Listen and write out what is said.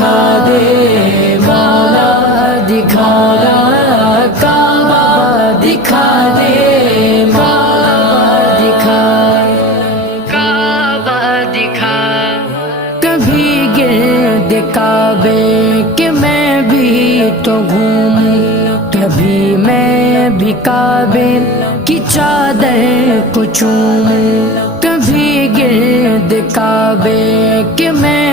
دکھا دے مولا، دکھا کعبہ دکھا دے مولا، دکھا کعبہ دکھا۔ کبھی گرد کعبے کہ میں بھی تو گھوموں، کبھی میں بھی کعبے کی چادر کو چوموں، کبھی گرد کعبے کہ میں